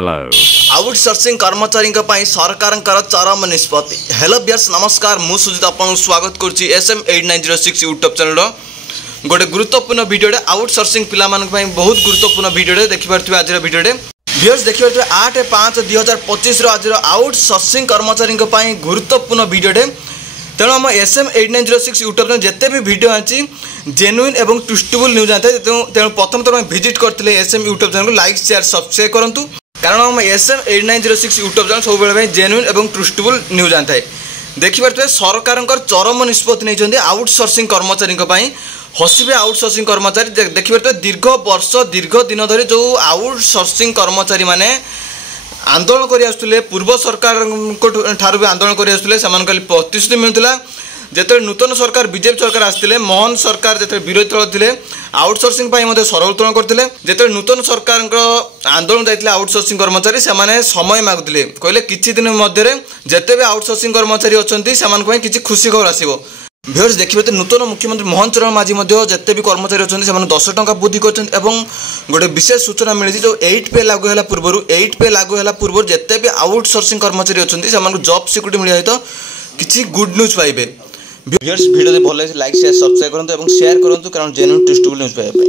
Hello. Outsourcing कर्मचारी सरकार चरम निष्पत्ति। हेलो व्यूअर्स नमस्कार, मु सुजित आपन स्वागत करछि SM 8906 यूट्यूब चैनल गोटे गुरुत्वपूर्ण वीडियो आउटसोर्सिंग पिला बहुत गुरुत्वपूर्ण वीडियो देखिपे आज वीडियो व्यूअर्स देखिपे 8/5/2025 आज आउटसोर्सिंग कर्मचारी गुरुत्वपूर्ण वीडियो तेणु आम SM 8906 यूट्यूब चैनल जिते भी वीडियो आछि जेन्युइन एवं ट्रुस्टेबल न्यूज आते तेणु प्रथम थर विजिट करते SM यूट्यूब चैनल को लाइक शेयर सब्सक्राइब करूँ कारण हम SM 8906 यूट्यूब चैनल सब जेन्युइन एवं ट्रुस्टेबल न्यूज आए थाए। देखिए सरकार चरम निष्पत्ति नहीं आउटसोर्सिंग कर्मचारी हसिबे आउटसोर्सिंग कर्मचारी देखिए दीर्घ वर्ष दीर्घ दिन धरी जो आउटसोर्सिंग कर्मचारी माने आंदोलन कर पूर्व सरकार ठार भी आंदोलन कर प्रतिश्रुति मिलूला जिते नूतन सरकार बीजेपी सरकार आसते मोहन सरकार जो विरोधी दल थे आउटसोर्सिंग सर उत्तोलन करते जिते नूतन सरकार आंदोलन जाते आउटसोर्सिंग कर्मचारी से समय मागुले कहले किछि दिन मध्य जिते भी आउटसोर्सिंग कर्मचारी अच्छा किसी खुशी खबर आसो। व्यूअर्स देखिए तो नूतन मुख्यमंत्री मोहन चरण माझी जिते भी कर्मचारी अच्छा 10 टंका वृद्धि कर गोटे विशेष सूचना मिली जो 8 पे लागू है पूर्व 8 पे लागू है पूर्व जिते भी आउटसोर्सिंग कर्मचारी अच्छा जॉब सिक्यूरिटी मिले तो किसी गुड न्यूज पाइबे। व्यूअर्स वीडियो भल लगे लाइक शेयर सब्सक्राइब करूँ और शेयर करूँ कारण जेन्युइन ट्रुस्टेबल न्यूज पाइबा।